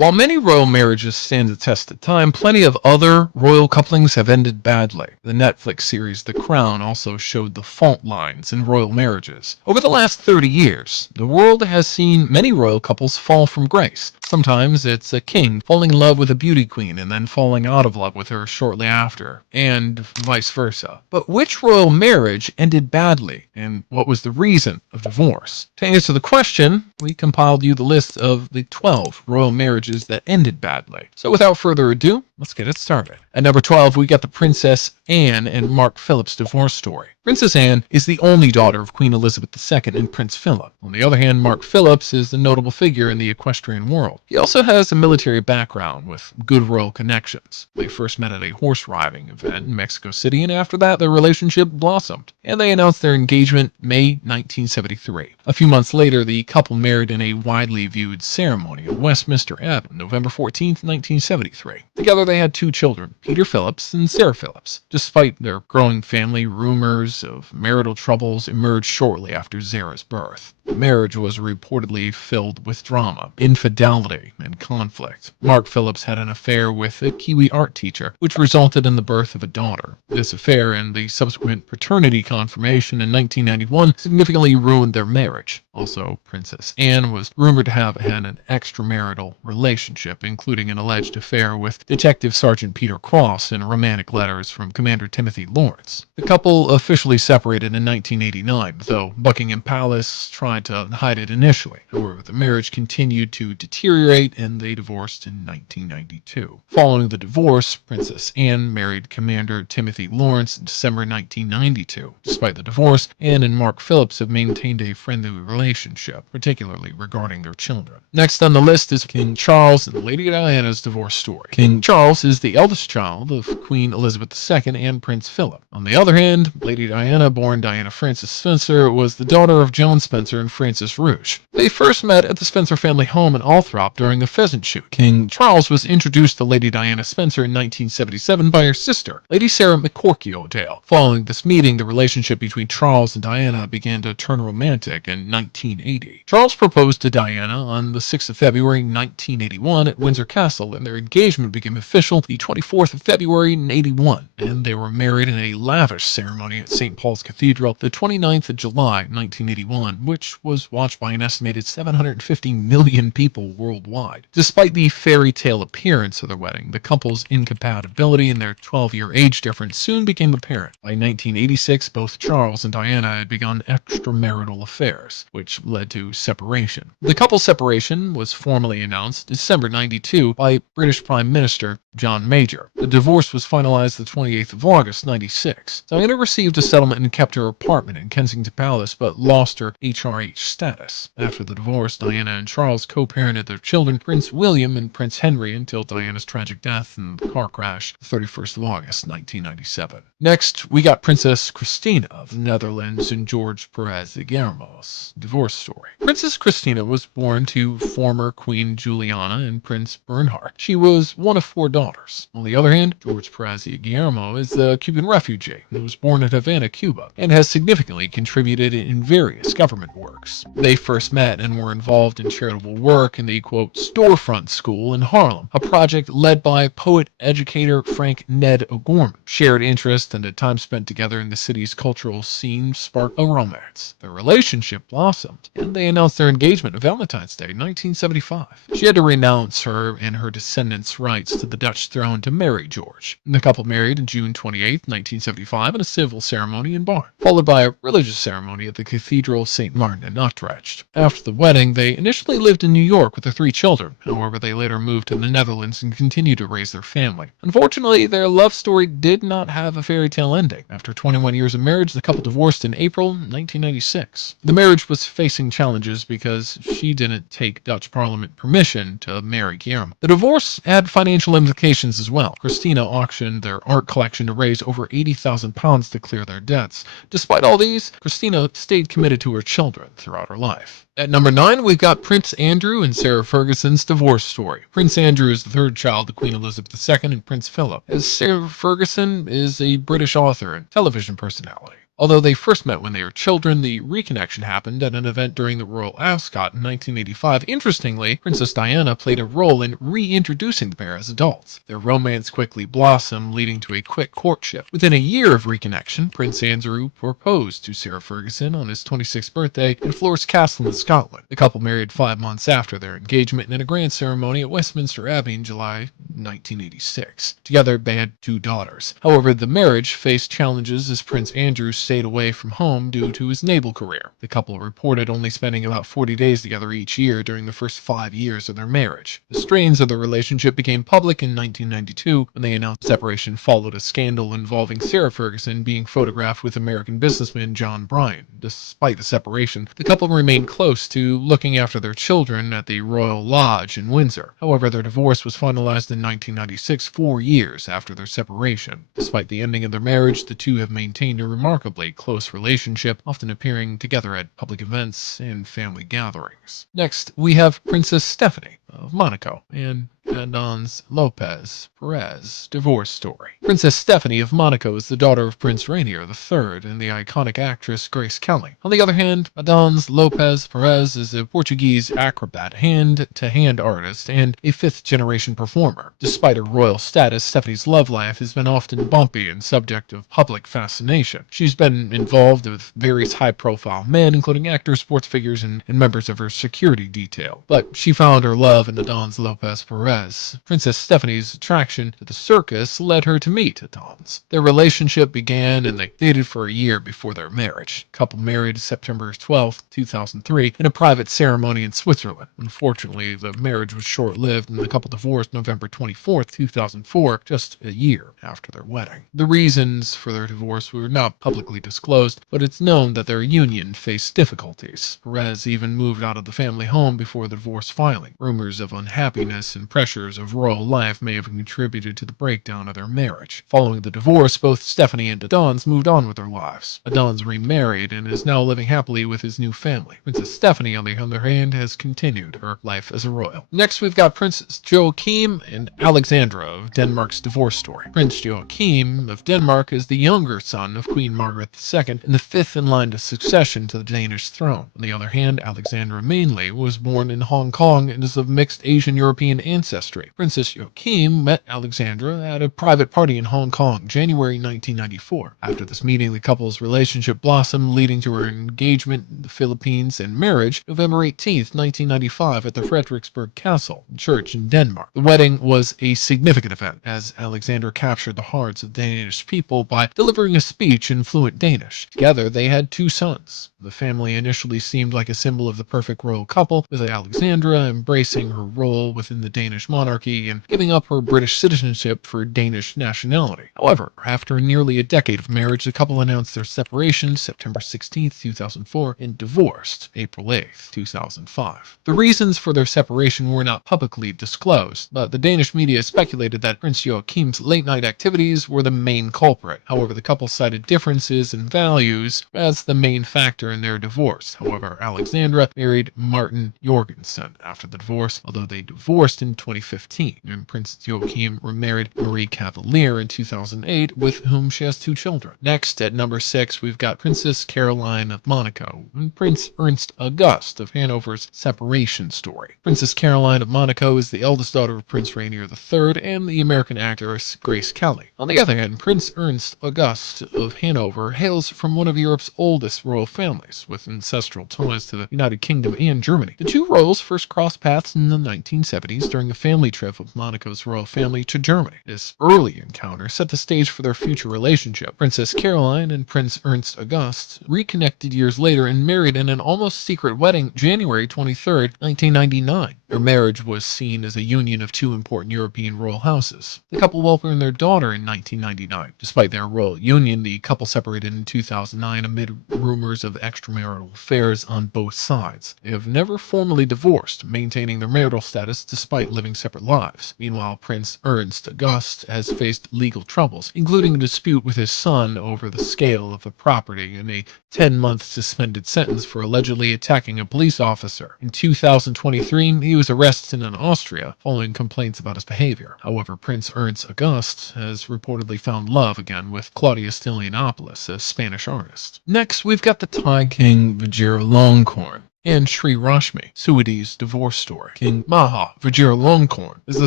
While many royal marriages stand the test of time, plenty of other royal couplings have ended badly. The Netflix series The Crown also showed the fault lines in royal marriages. Over the last 30 years, the world has seen many royal couples fall from grace. Sometimes it's a king falling in love with a beauty queen and then falling out of love with her shortly after, and vice versa. But which royal marriage ended badly, and what was the reason of divorce? To answer the question, we compiled you the list of the 12 royal marriages that ended badly. So without further ado, let's get it started. At number 12, we got the Princess Anne and Mark Phillips divorce story. Princess Anne is the only daughter of Queen Elizabeth II and Prince Philip. On the other hand, Mark Phillips is a notable figure in the equestrian world. He also has a military background with good royal connections. They first met at a horse riding event in Mexico City, and after that, their relationship blossomed, and they announced their engagement May 1973. A few months later, the couple married in a widely viewed ceremony at Westminster Abbey on November 14, 1973. Together, they had 2 children, Peter Phillips and Sarah Phillips. Despite their growing family, rumors of marital troubles emerged shortly after Zara's birth. The marriage was reportedly filled with drama, infidelity, and conflict. Mark Phillips had an affair with a Kiwi art teacher, which resulted in the birth of a daughter. This affair and the subsequent paternity confirmation in 1991 significantly ruined their marriage. Also, Princess Anne was rumored to have had an extramarital relationship, including an alleged affair with Detective Sergeant Peter Cross and romantic letters from Commander Timothy Lawrence. The couple officially separated in 1989, though Buckingham Palace tried to hide it initially. However, the marriage continued to deteriorate and they divorced in 1992. Following the divorce, Princess Anne married Commander Timothy Lawrence in December 1992. Despite the divorce, Anne and Mark Phillips have maintained a friendly relationship, particularly regarding their children. Next on the list is King Charles and Lady Diana's divorce story. King Charles is the eldest child of Queen Elizabeth II and Prince Philip. On the other hand, Lady Diana, born Diana Frances Spencer, was the daughter of John Spencer and Frances Rouge. They first met at the Spencer family home in Althorp during a pheasant shoot. King Charles was introduced to Lady Diana Spencer in 1977 by her sister, Lady Sarah McCorkey O'Dale. Following this meeting, the relationship between Charles and Diana began to turn romantic in 1980. Charles proposed to Diana on the 6th of February 1981 at Windsor Castle, and their engagement became official the 24th of February 1981, and they were married in a lavish ceremony at St. Paul's Cathedral the 29th of July 1981, which was watched by an estimated 750 million people worldwide. Despite the fairy tale appearance of their wedding, the couple's incompatibility and their 12-year age difference soon became apparent. By 1986, both Charles and Diana had begun extramarital affairs, which led to separation. The couple's separation was formally announced December 92 by British Prime Minister John Major. The divorce was finalized the 28th of August 96. Diana received a settlement and kept her apartment in Kensington Palace, but lost her HRH status. After the divorce, Diana and Charles co-parented their children, Prince William and Prince Henry, until Diana's tragic death in the car crash the 31st of August 1997. Next, we got Princess Christina of the Netherlands and George Perez de Guillermo's divorce story. Princess Christina was born to former Queen Juliana and Prince Bernhard. She was one of 4 daughters. On the other hand, George Perez de Guillermo is a Cuban refugee who was born in Havana, Cuba, and has significantly contributed in various government works. They first met and were involved in charitable work in the, quote, storefront school in Harlem, a project led by poet-educator Frank Ned O'Gorman. Shared interest and a time spent together in the city's cultural scene sparked a romance. Their relationship blossomed, and they announced their engagement on Valentine's Day, 1975. She had to renounce her and her descendants' rights to the Dutch throne to marry George. The couple married on June 28, 1975 in a civil ceremony in Barn, followed by a religious ceremony at the Cathedral of St. Martin in Utrecht. After the wedding, they initially lived in New York with their 3 children. However, they later moved to the Netherlands and continued to raise their family. Unfortunately, their love story did not have a fairy tale ending. After 21 years of marriage, the couple divorced in April 1996. The marriage was facing challenges because she didn't take Dutch Parliament permission to marry Guillermo. The divorce had financial implications as well. Christina auctioned their art collection to raise over £80,000 to clear their debts. Despite all these, Christina stayed committed to her children throughout her life. At number 9, we've got Prince Andrew and Sarah Ferguson's divorce story. Prince Andrew is the 3rd child of Queen Elizabeth II and Prince Philip, as Sarah Ferguson is a British author and television personality. Although they first met when they were children, the reconnection happened at an event during the Royal Ascot in 1985. Interestingly, Princess Diana played a role in reintroducing the pair as adults. Their romance quickly blossomed, leading to a quick courtship. Within a year of reconnection, Prince Andrew proposed to Sarah Ferguson on his 26th birthday in Floors Castle in Scotland. The couple married 5 months after their engagement in a grand ceremony at Westminster Abbey in July 1986. Together, they had 2 daughters. However, the marriage faced challenges as Prince Andrew stayed away from home due to his naval career. The couple reported only spending about 40 days together each year during the first 5 years of their marriage. The strains of the relationship became public in 1992 when they announced separation followed a scandal involving Sarah Ferguson being photographed with American businessman John Bryan. Despite the separation, the couple remained close to looking after their children at the Royal Lodge in Windsor. However, their divorce was finalized in 1996, 4 years after their separation. Despite the ending of their marriage, the two have maintained a remarkably close relationship, often appearing together at public events and family gatherings. Next, we have Princess Stephanie of Monaco and Adons Lopez Perez divorce story. Princess Stephanie of Monaco is the daughter of Prince Rainier III and the iconic actress Grace Kelly. On the other hand, Adons Lopez Perez is a Portuguese acrobat, hand-to-hand artist, and a fifth-generation performer. Despite her royal status, Stephanie's love life has been often bumpy and subject of public fascination. She's been involved with various high-profile men, including actors, sports figures, and members of her security detail. But she found her love in Adons Lopez Perez. Princess Stephanie's attraction to the circus led her to meet Adons. Their relationship began and they dated for a year before their marriage. The couple married September 12, 2003 in a private ceremony in Switzerland. Unfortunately, the marriage was short-lived and the couple divorced November 24, 2004, just a year after their wedding. The reasons for their divorce were not publicly disclosed, but it's known that their union faced difficulties. Perez even moved out of the family home before the divorce filing. Rumors of unhappiness and pressures of royal life may have contributed to the breakdown of their marriage. Following the divorce, both Stephanie and Adons moved on with their lives. Adons remarried and is now living happily with his new family. Princess Stephanie, on the other hand, has continued her life as a royal. Next, we've got Prince Joachim and Alexandra of Denmark's divorce story. Prince Joachim of Denmark is the younger son of Queen Margaret II and the fifth in line to succession to the Danish throne. On the other hand, Alexandra mainly was born in Hong Kong and is of mixed Asian-European ancestry. Princess Joachim met Alexandra at a private party in Hong Kong, January 1994. After this meeting, the couple's relationship blossomed, leading to her engagement in the Philippines and marriage November 18, 1995 at the Frederiksberg Castle Church in Denmark. The wedding was a significant event, as Alexandra captured the hearts of Danish people by delivering a speech in fluent Danish. Together, they had 2 sons. The family initially seemed like a symbol of the perfect royal couple, with Alexandra embracing her role within the Danish monarchy and giving up her British citizenship for Danish nationality. However, after nearly a decade of marriage, the couple announced their separation September 16, 2004 and divorced April 8, 2005. The reasons for their separation were not publicly disclosed, but the Danish media speculated that Prince Joachim's late-night activities were the main culprit. However, the couple cited differences in values as the main factor in their divorce. However, Alexandra married Martin Jorgensen after the divorce, although they divorced in 2015, and Prince Joachim remarried Marie Cavalier in 2008, with whom she has 2 children. Next, at number 6, we've got Princess Caroline of Monaco and Prince Ernest Auguste of Hanover's separation story. Princess Caroline of Monaco is the eldest daughter of Prince Rainier III and the American actress Grace Kelly. On the other hand, Prince Ernest Auguste of Hanover hails from one of Europe's oldest royal families, with ancestral ties to the United Kingdom and Germany. The 2 royals first crossed paths in the 1970s during a family trip of Monaco's royal family to Germany. This early encounter set the stage for their future relationship. Princess Caroline and Prince Ernst Auguste reconnected years later and married in an almost secret wedding January 23, 1999. Their marriage was seen as a union of 2 important European royal houses. The couple welcomed their daughter in 1999. Despite their royal union, the couple separated in 2009 amid rumors of extramarital affairs on both sides. They have never formally divorced, maintaining their marital status despite living separate lives. Meanwhile, Prince Ernst Auguste has faced legal troubles, including a dispute with his son over the scale of the property and a 10-month suspended sentence for allegedly attacking a police officer. In 2023, he was arrested in Austria following complaints about his behavior. However, Prince Ernest August has reportedly found love again with Claudia Stylianopoulos, a Spanish artist. Next, we've got the Thai King Vajiralongkorn and Srirasmi, Sudi's divorce story. King Maha Vajiralongkorn is the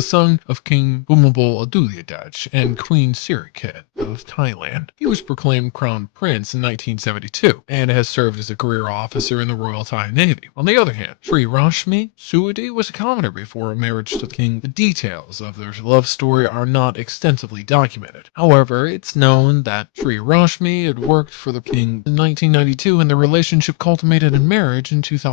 son of King Bhumibol Adulyadej and Queen Sirikit of Thailand. He was proclaimed crown prince in 1972 and has served as a career officer in the Royal Thai Navy. On the other hand, Srirasmi Sudi was a commoner before a marriage to the king. The details of their love story are not extensively documented. However, it's known that Srirasmi had worked for the king in 1992 and the relationship culminated in marriage in 2001.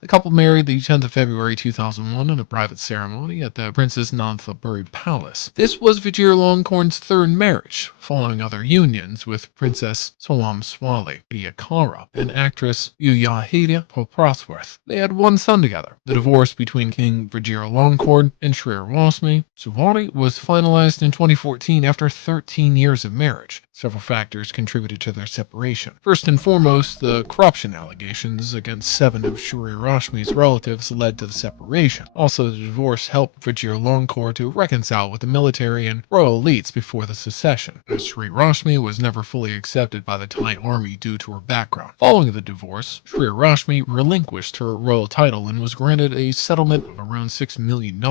The couple married the 10th of February 2001 in a private ceremony at the Princess Nanthaburi Palace. This was Vajiralongkorn's third marriage, following other unions with Princess Soamswali Priyakara and actress Uyahida Poprasworth. They had one son together. The divorce between King Vajiralongkorn and Srirasmi Suvani was finalized in 2014 after 13 years of marriage. Several factors contributed to their separation. First and foremost, the corruption allegations against 7 of Srirasmi's relatives led to the separation. Also, the divorce helped Vajiralongkorn to reconcile with the military and royal elites before the secession, as Srirasmi was never fully accepted by the Thai army due to her background. Following the divorce, Srirasmi relinquished her royal title and was granted a settlement of around $6 million.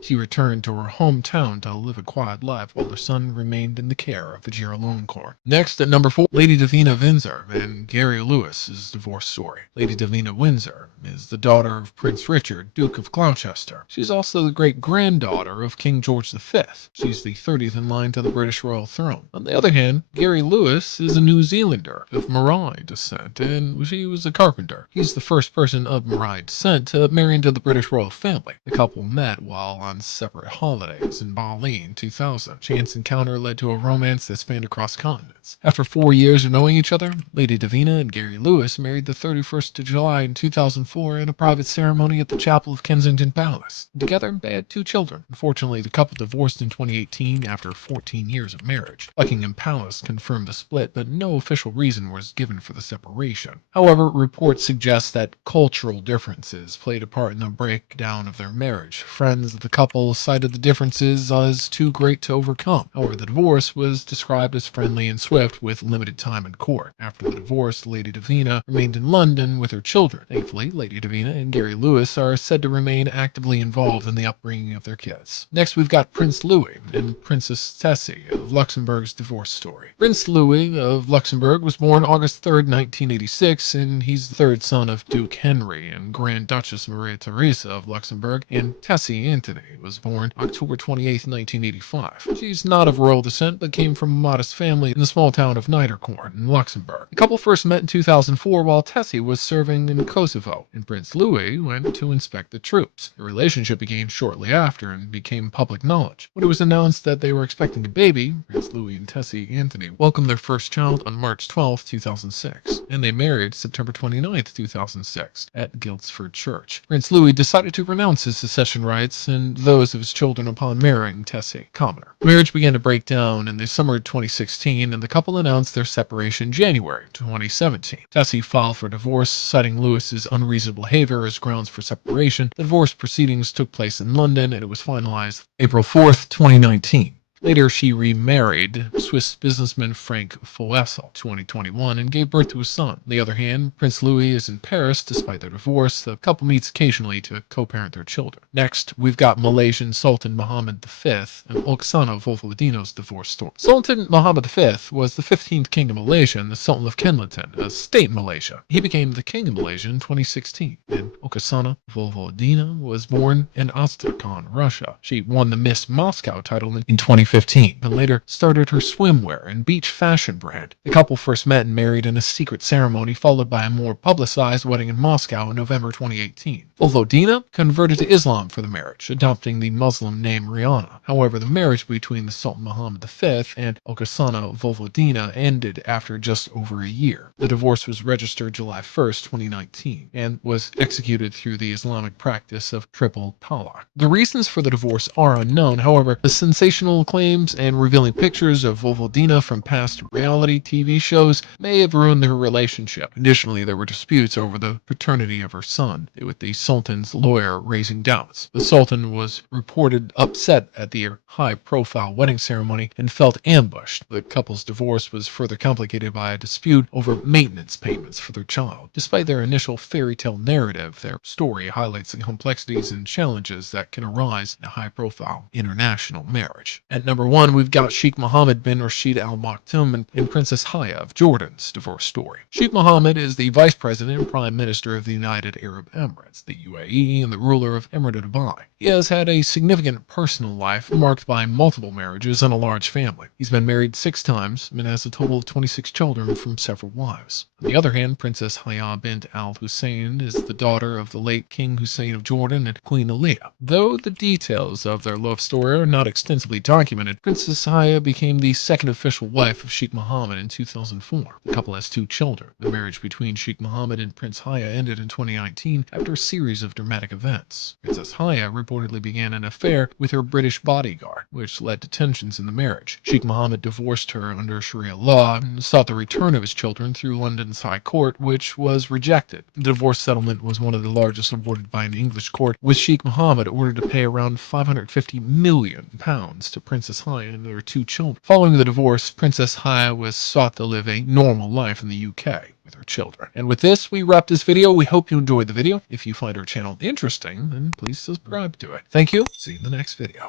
She returned to her hometown to live a quiet life while her son remained in the care of Vajiralongkorn. Next, at number 4, Lady Davina Windsor and Gary Lewis's divorce story. Lady Davina Windsor is the daughter of Prince Richard, Duke of Gloucester. She's also the great-granddaughter of King George V. She's the 30th in line to the British royal throne. On the other hand, Gary Lewis is a New Zealander of Maori descent, and he was a carpenter. He's the first person of Maori descent to marry into the British royal family. The couple met while on separate holidays in Bali in 2000. Chance encounter led to a romance that spanned across continents. After 4 years of knowing each other, Lady Davina and Gary Lewis married the 31st of July in 2004 in a private ceremony at the chapel of Kensington Palace. Together, they had 2 children. Unfortunately, the couple divorced in 2018 after 14 years of marriage. Buckingham Palace confirmed the split, but no official reason was given for the separation. However, reports suggest that cultural differences played a part in the breakdown of their marriage. Friends of the couple cited the differences as too great to overcome. However, the divorce was described as friendly and swift with limited time in court. After the divorce, Lady Davina remained in London with her children. Thankfully, Lady Davina and Gary Lewis are said to remain actively involved in the upbringing of their kids. Next, we've got Prince Louis and Princess Tessy of Luxembourg's divorce story. Prince Louis of Luxembourg was born August 3, 1986, and he's the third son of Duke Henry and Grand Duchess Maria Theresa of Luxembourg, and Tessy Anthony was born October 28, 1985. She's not of royal descent, but came from a modest family in the small town of Niederkorn in Luxembourg. The couple first met in 2004 while Tessy was serving in Kosovo, and Prince Louis went to inspect the troops. The relationship began shortly after and became public knowledge. When it was announced that they were expecting a baby, Prince Louis and Tessy Anthony welcomed their first child on March 12, 2006, and they married September 29, 2006, at Guildford Church. Prince Louis decided to renounce his succession rights and those of his children upon marrying Tessy, commoner. Marriage began to break down in the summer of 2016, and the couple announced their separation in January 2017. Tessy filed for divorce, citing Lewis's unreasonable behavior as grounds for separation. The divorce proceedings took place in London, and it was finalized April 4, 2019. Later, she remarried Swiss businessman Frank Foessel, 2021, and gave birth to a son. On the other hand, Prince Louis is in Paris despite their divorce. The couple meets occasionally to co-parent their children. Next, we've got Malaysian Sultan Muhammad V and Oksana Vojvodina's divorce story. Sultan Muhammad V was the 15th king of Malaysia and the Sultan of Kelantan, a state in Malaysia. He became the king of Malaysia in 2016, and Oksana Vojvodina was born in Astrakhan, Russia. She won the Miss Moscow title in 2015 and later started her swimwear and beach fashion brand. The couple first met and married in a secret ceremony followed by a more publicized wedding in Moscow in November 2018. Vojvodina converted to Islam for the marriage, adopting the Muslim name Rihanna. However, the marriage between the Sultan Muhammad V and Oksana Vojvodina ended after just over a year. The divorce was registered July 1, 2019, and was executed through the Islamic practice of triple talaq. The reasons for the divorce are unknown. However, the sensational claim claims and revealing pictures of Vojvodina from past reality TV shows may have ruined their relationship. Additionally, there were disputes over the paternity of her son, with the Sultan's lawyer raising doubts. The Sultan was reported upset at the high-profile wedding ceremony and felt ambushed. The couple's divorce was further complicated by a dispute over maintenance payments for their child. Despite their initial fairy tale narrative, their story highlights the complexities and challenges that can arise in a high-profile international marriage. At number 1, we've got Sheikh Mohammed bin Rashid Al Maktoum and Princess Haya of Jordan's divorce story. Sheikh Mohammed is the Vice President and Prime Minister of the United Arab Emirates, the UAE, and the ruler of Emirate of Dubai. He has had a significant personal life marked by multiple marriages and a large family. He's been married 6 times and has a total of 26 children from several wives. On the other hand, Princess Haya bint Al Hussein is the daughter of the late King Hussein of Jordan and Queen Aliyah. Though the details of their love story are not extensively documented, Princess Haya became the second official wife of Sheikh Mohammed in 2004. The couple has 2 children. The marriage between Sheikh Mohammed and Prince Haya ended in 2019 after a series of dramatic events. Princess Haya reportedly began an affair with her British bodyguard, which led to tensions in the marriage. Sheikh Mohammed divorced her under Sharia law and sought the return of his children through London's High Court, which was rejected. The divorce settlement was one of the largest awarded by an English court, with Sheikh Mohammed ordered to pay around £550 million to Princess Haya and their 2 children. Following the divorce, Princess Haya was sought to live a normal life in the UK with her children. And with this, we wrap this video. We hope you enjoyed the video. If you find our channel interesting, then please subscribe to it. Thank you. See you in the next video.